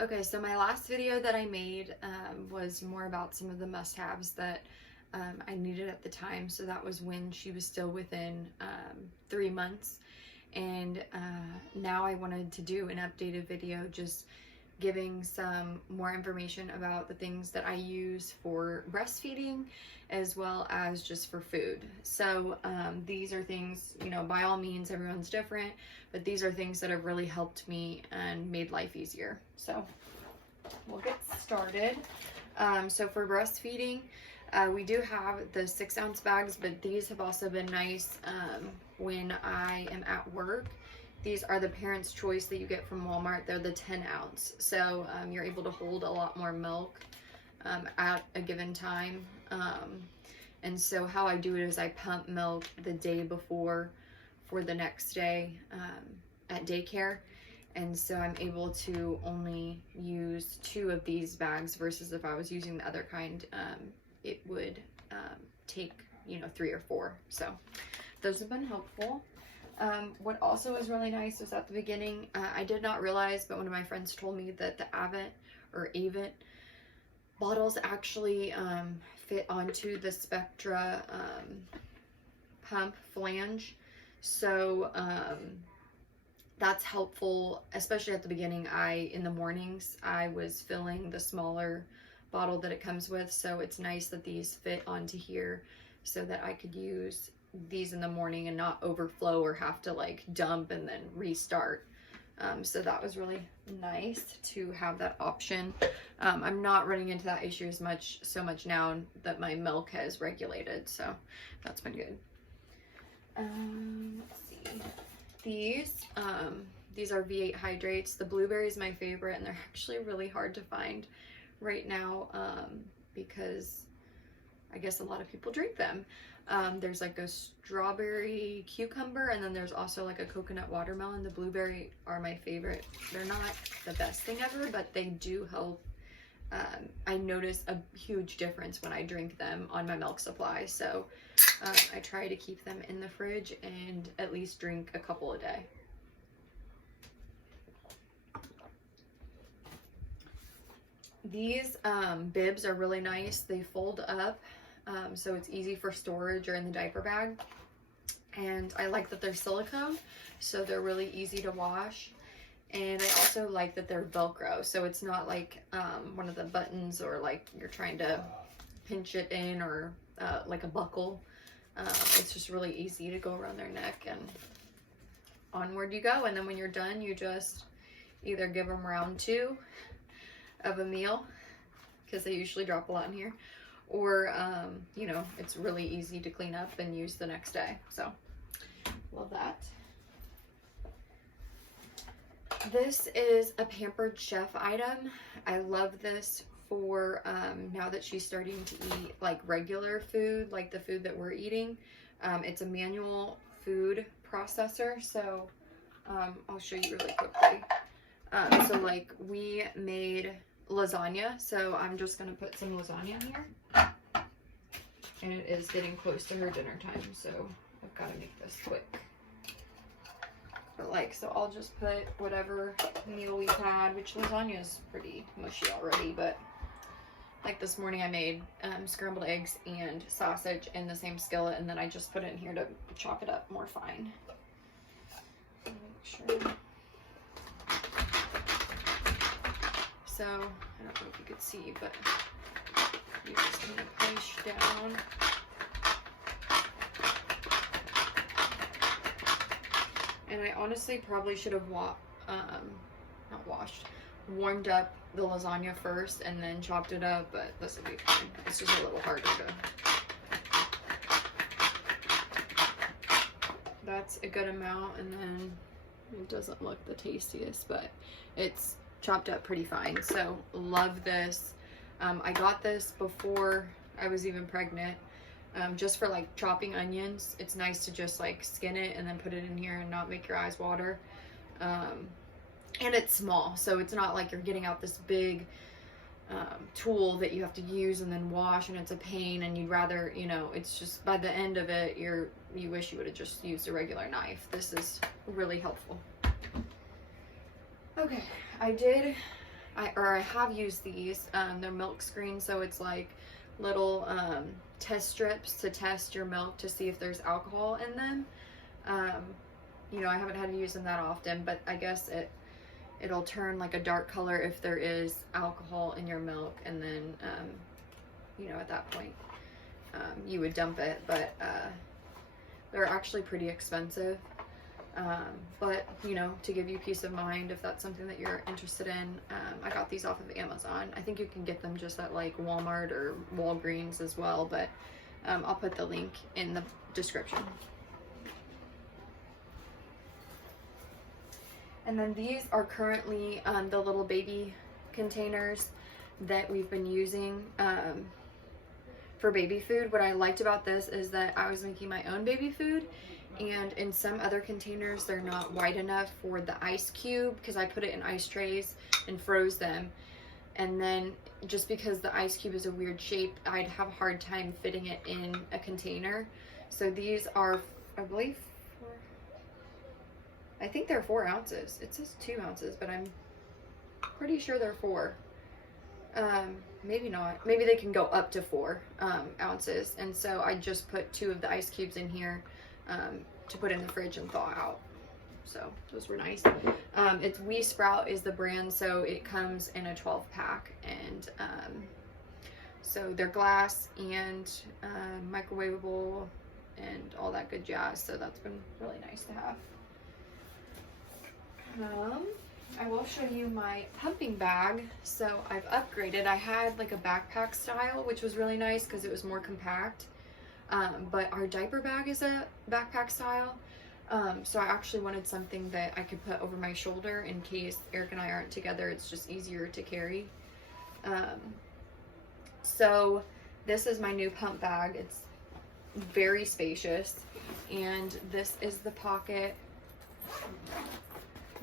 Okay, so my last video that I made was more about some of the must-haves that I needed at the time. So that was when she was still within 3 months. And now I wanted to do an updated video just giving some more information about the things that I use for breastfeeding as well as just for food. So these are things, you know, by all means, everyone's different, but these are things that have really helped me and made life easier. So we'll get started. So for breastfeeding, we do have the 6-ounce bags, but these have also been nice when I am at work. These are the Parents' Choice that you get from Walmart. They're the 10-ounce. So you're able to hold a lot more milk at a given time. And so how I do it is I pump milk the day before for the next day at daycare. And so I'm able to only use 2 of these bags versus if I was using the other kind, it would take, you know, 3 or 4. So those have been helpful. What also is really nice is at the beginning, I did not realize, but one of my friends told me that the Avent bottles actually fit onto the Spectra pump flange. So that's helpful, especially at the beginning. In the mornings, I was filling the smaller bottle that it comes with. So it's nice that these fit onto here so that I could use these in the morning and not overflow or have to like dump and then restart. So that was really nice to have that option. I'm not running into that issue so much now that my milk has regulated, so that's been good. Let's see. These are V8 hydrates. The blueberry is my favorite, and they're actually really hard to find right now because I guess a lot of people drink them. There's like a strawberry cucumber, and then there's also like a coconut watermelon. The blueberry are my favorite. They're not the best thing ever, but they do help. I notice a huge difference when I drink them on my milk supply. So I try to keep them in the fridge and at least drink a couple a day. These bibs are really nice. They fold up. So it's easy for storage or in the diaper bag. And I like that they're silicone, so they're really easy to wash. And I also like that they're Velcro, so it's not like one of the buttons or like you're trying to pinch it in or like a buckle. It's just really easy to go around their neck and onward you go. And then when you're done, you just either give them round 2 of a meal, because they usually drop a lot in here, or you know, it's really easy to clean up and use the next day. So love that. This is a Pampered Chef item. I love this for now that she's starting to eat like regular food, like the food that we're eating. It's a manual food processor, so I'll show you really quickly. So like we made lasagna, so I'm just gonna put some lasagna in here, and it is getting close to her dinner time, so I've got to make this quick. But like, so I'll just put whatever meal we've had, which lasagna is pretty mushy already, but like this morning I made scrambled eggs and sausage in the same skillet, and then I just put it in here to chop it up more fine. Make sure. So, I don't know if you could see, but you're just going to push down. And I honestly probably should have warmed up the lasagna first and then chopped it up, but this will be fine. It's just a little harder to. That's a good amount, and then it doesn't look the tastiest, but it's chopped up pretty fine. So love this. I got this before I was even pregnant, just for like chopping onions. It's nice to just like skin it and then put it in here and not make your eyes water. And it's small, so it's not like you're getting out this big tool that you have to use and then wash, and it's a pain, and you'd rather, you know, it's just by the end of it you wish you would have just used a regular knife. This is really helpful. Okay, I did I have used these. They're milk screen, so it's like little test strips to test your milk to see if there's alcohol in them. You know, I haven't had to use them that often, but I guess it'll turn like a dark color if there is alcohol in your milk, and then you know, at that point you would dump it. But they're actually pretty expensive. But you know, to give you peace of mind, if that's something that you're interested in, I got these off of Amazon. I think you can get them just at like Walmart or Walgreens as well, but I'll put the link in the description. And then these are currently the little baby containers that we've been using for baby food. What I liked about this is that I was making my own baby food, and in some other containers they're not wide enough for the ice cube, because I put it in ice trays and froze them, and then just because the ice cube is a weird shape, I'd have a hard time fitting it in a container. So these are, I believe, I think they're 4 ounces. It says 2 ounces, but I'm pretty sure they're 4. Maybe not. Maybe they can go up to 4 ounces. And so I just put 2 of the ice cubes in here to put in the fridge and thaw out. So those were nice. It's We Sprout is the brand, so it comes in a 12 pack, and so they're glass and microwavable and all that good jazz. So that's been really nice to have. I will show you my pumping bag. So I've upgraded. I had like a backpack style, which was really nice because it was more compact. But our diaper bag is a backpack style. So I actually wanted something that I could put over my shoulder in case Eric and I aren't together. It's just easier to carry. So this is my new pump bag. It's very spacious, and this is the pocket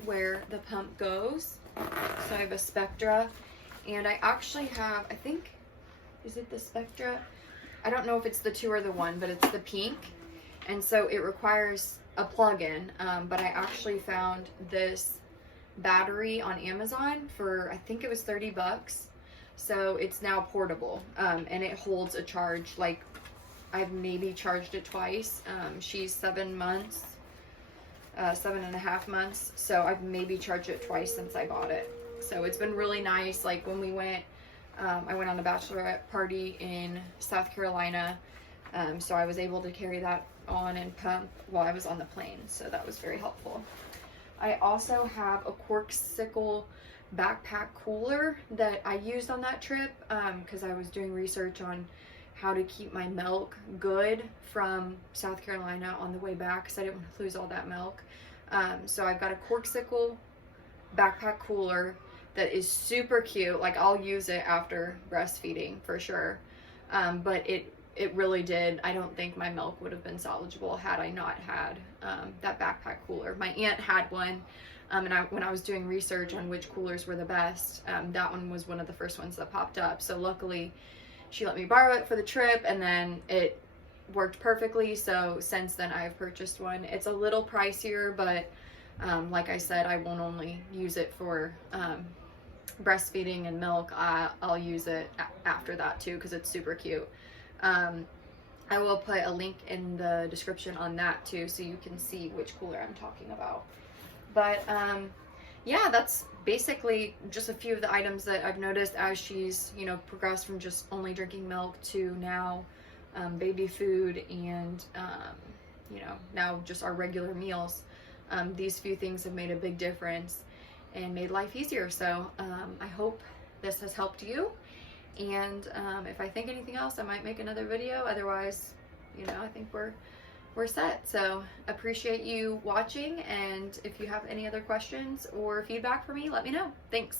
where the pump goes. So I have a Spectra, and I actually have, I think, is it the Spectra? I don't know if it's the 2 or the 1, but it's the pink, and so it requires a plug-in. But I actually found this battery on Amazon for, I think it was 30 bucks. So it's now portable, and it holds a charge. Like, I've maybe charged it twice. She's 7 months. 7.5 months, so I've maybe charged it twice since I bought it. So it's been really nice. Like when we went, I went on a bachelorette party in South Carolina, so I was able to carry that on and pump while I was on the plane, so that was very helpful. I also have a Corksicle backpack cooler that I used on that trip because I was doing research on how to keep my milk good from South Carolina on the way back, because I didn't want to lose all that milk. So I've got a Corksicle backpack cooler that is super cute. Like, I'll use it after breastfeeding for sure. But it really did. I don't think my milk would have been salvageable had I not had that backpack cooler. My aunt had one, and when I was doing research on which coolers were the best, that one was one of the first ones that popped up. So luckily, she let me borrow it for the trip, and then it worked perfectly. So since then I've purchased one. It's a little pricier, but like I said, I won't only use it for breastfeeding and milk. I'll use it after that too, because it's super cute. I will put a link in the description on that too, so you can see which cooler I'm talking about. But yeah, that's basically just a few of the items that I've noticed as she's, you know, progressed from just only drinking milk to now baby food, and you know, now just our regular meals. These few things have made a big difference and made life easier. So I hope this has helped you, and if I think anything else, I might make another video. Otherwise, you know, I think we're set. So appreciate you watching, and if you have any other questions or feedback for me, let me know. Thanks.